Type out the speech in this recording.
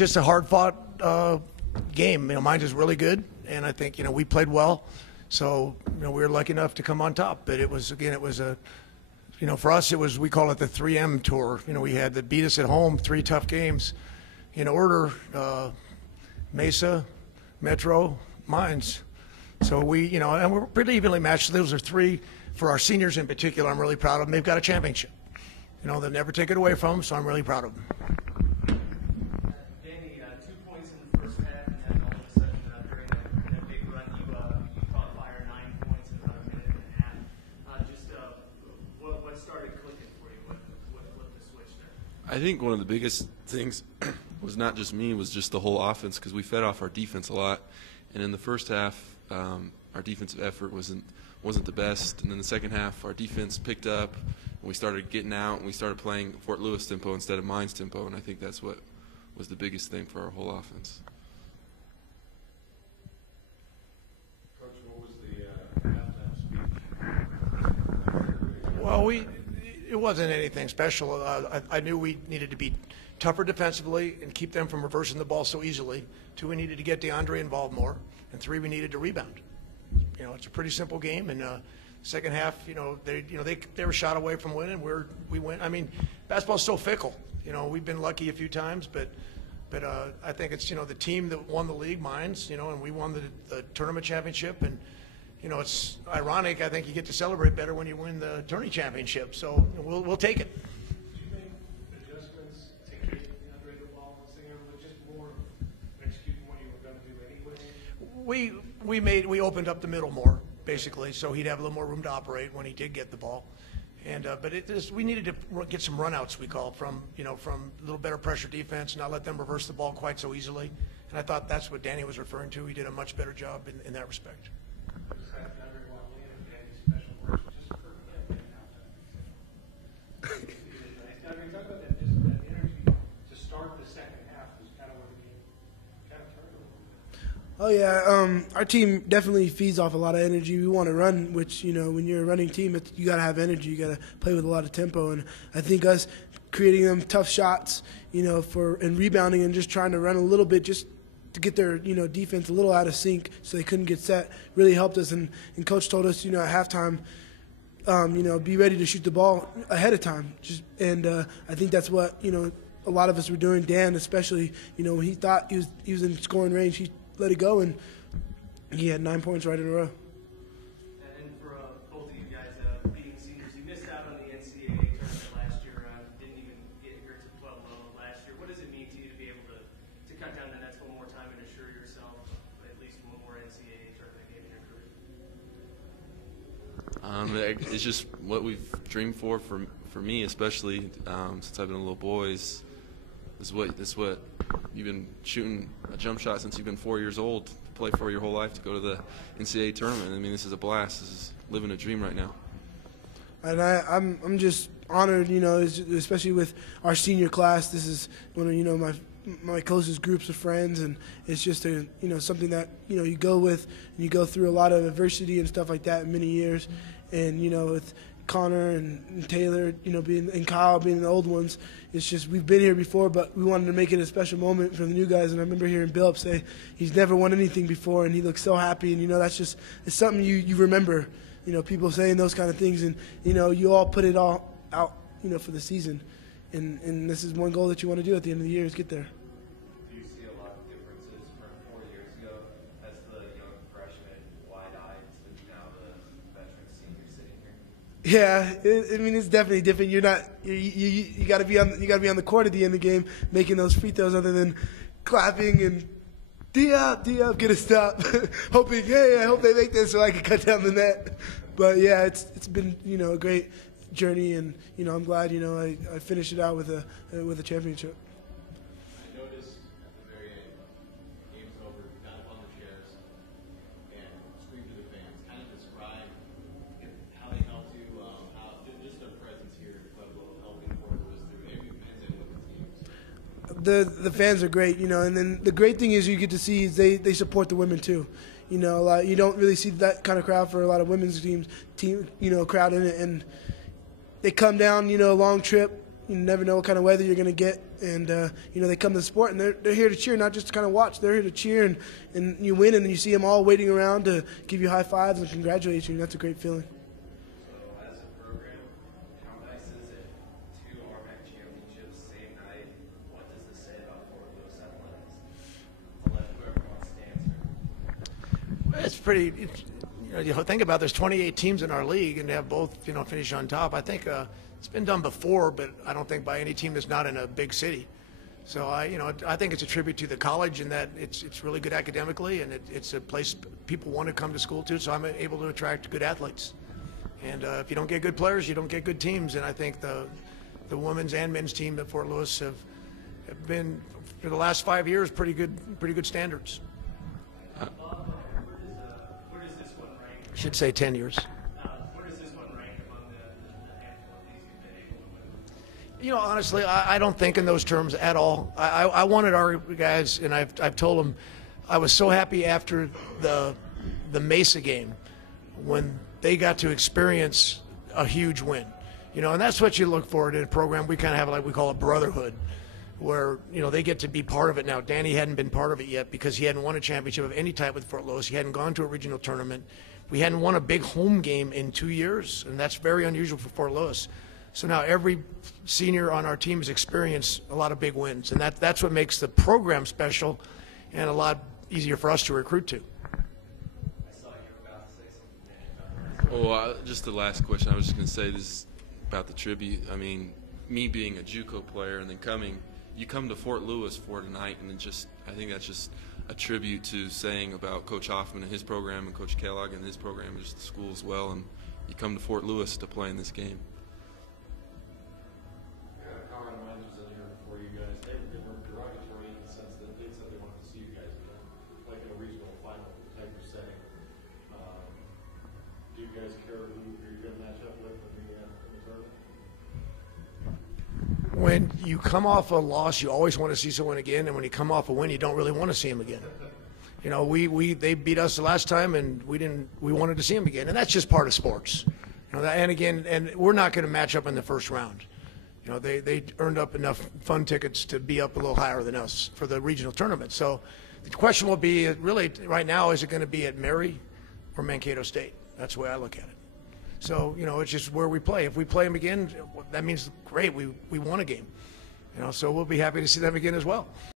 Just a hard-fought game. Mine is really good, and I think we played well. So we were lucky enough to come on top. But it was a for us we call it the 3M tour. We had to beat us at home, 3 tough games in order: Mesa, Metro, Mines. So and we're pretty evenly matched. Those are 3 for our seniors in particular. I'm really proud of them. They've got a championship. They'll never take it away from them. So I'm really proud of them. I think one of the biggest things was not just me, was just the whole offense, because we fed off our defense a lot. And in the first half, our defensive effort wasn't the best. And then the second half, our defense picked up, and we started getting out, and we started playing Fort Lewis tempo instead of Mines tempo. And I think that's what was the biggest thing for our whole offense. Coach, what was the halftime speech? Well, it wasn't anything special. I knew we needed to be tougher defensively and keep them from reversing the ball so easily. 2, we needed to get DeAndre involved more, and 3, we needed to rebound. It's a pretty simple game. And second half, they were shot away from winning. We win. I mean, basketball's so fickle. We've been lucky a few times, but I think it's the team that won the league, Mines. And we won the tournament championship. And it's ironic. I think you get to celebrate better when you win the tourney championship. So we'll take it. Did you make adjustments to get DeAndre the ball singer, with just more executing what you were going to do anyway? We opened up the middle more, basically, so he'd have a little more room to operate when he did get the ball. And but we needed to get some runouts, we call, from from a little better pressure defense, not let them reverse the ball quite so easily. And I thought that's what Danny was referring to. He did a much better job in that respect. Oh yeah, our team definitely feeds off a lot of energy. We want to run, which when you're a running team, you got to have energy. You got to play with a lot of tempo, and I think us creating them tough shots, and rebounding and just trying to run a little bit, just to get their defense a little out of sync, so they couldn't get set, really helped us. And Coach told us, at halftime, be ready to shoot the ball ahead of time. I think that's what a lot of us were doing. Dan especially, when he thought he was in scoring range, he let it go, and he had 9 points right in a row. And for both of you guys being seniors, you missed out on the NCAA tournament last year. Didn't even get here to 12 last year. What does it mean to you to be able to cut down the nets one more time and assure yourself at least one more NCAA tournament game in your career? It's just what we've dreamed for me, especially since I've been a little boy. Is what you've been shooting a jump shot since you've been 4 years old, to play for your whole life, to go to the NCAA tournament. I mean, this is a blast. This is living a dream right now. And I'm just honored, especially with our senior class. This is one of my closest groups of friends, and it's just something that you go with, and you go through a lot of adversity and stuff like that in many years. And with Connor and Taylor, and Kyle being the old ones, it's just we've been here before, but we wanted to make it a special moment for the new guys. And I remember hearing Bill say he's never won anything before, and he looks so happy. And that's just, it's something you remember. People saying those kind of things, and you all put it all out, for the season, and this is one goal that you want to do at the end of the year is get there. Do you see a lot of differences from 4 years ago as the young freshman, wide-eyed, to now the veteran senior sitting here? Yeah, it's definitely different. You're not you got to be on the court at the end of the game making those free throws, other than clapping and D up, get a stop, hoping I hope they make this so I can cut down the net. But yeah, it's been a great journey, and I'm glad I finished it out with a championship. I noticed at the very end, game's over, got up on the chairs and screamed to the fans. Kind of describe how they helped you, just their presence here at Pueblo, helping Fort Lewis through maybe fans and with the teams. The fans are great, and then the great thing is you get to see is they support the women too. You don't really see that kind of crowd for a lot of women's team crowd in it, and they come down, a long trip, you never know what kind of weather you're going to get, and they come to the sport and they're here to cheer, not just to kind of watch. They're here to cheer, and you win, and you see them all waiting around to give you high fives and congratulate you, and that's a great feeling. So as a program, how nice is it? 2 RMAC championships same night. What does this say about Fort Lewis athletics? To let whoever wants to answer. It's pretty. You think about there's 28 teams in our league, and to have both finish on top. I think it's been done before, but I don't think by any team that's not in a big city. So I think it's a tribute to the college in that it's really good academically, and it's a place people want to come to school to. So I'm able to attract good athletes. And if you don't get good players, you don't get good teams. And I think the women's and men's team at Fort Lewis have been for the last 5 years pretty good standards. Where does this one rank? I should say 10 years. Where does this one rank among the handful of these you've been able to win? Honestly, I don't think in those terms at all. I wanted our guys, and I've told them, I was so happy after the Mesa game when they got to experience a huge win. And that's what you look for in a program. We kind of have like we call a brotherhood, where they get to be part of it now. Danny hadn't been part of it yet because he hadn't won a championship of any type with Fort Lewis. He hadn't gone to a regional tournament. We hadn't won a big home game in 2 years, and that's very unusual for Fort Lewis. So now every senior on our team has experienced a lot of big wins, and that's what makes the program special and a lot easier for us to recruit to. I saw you were about to say something. Oh, just the last question. I was just going to say this about the tribute. I mean, me being a JUCO player and then you come to Fort Lewis for tonight, and I think that's just a tribute to saying about Coach Hofman and his program and Coach Kellogg and his program, and just the school as well. And you come to Fort Lewis to play in this game. Colorado Mines was in here before you guys. They were derogatory in the sense that they said they wanted to see you guys again, like in a regional final type of setting. Do you guys care who you're going to match up with in the tournament? When you come off a loss, you always want to see someone again, and when you come off a win, you don't really want to see them again. They beat us the last time, and we wanted to see them again, and that's just part of sports. And we're not going to match up in the first round. They earned up enough fun tickets to be up a little higher than us for the regional tournament. So the question will be really right now, is it going to be at Mary or Mankato State? That's the way I look at it. So, it's just where we play. If we play them again, that means great, we won a game. So we'll be happy to see them again as well.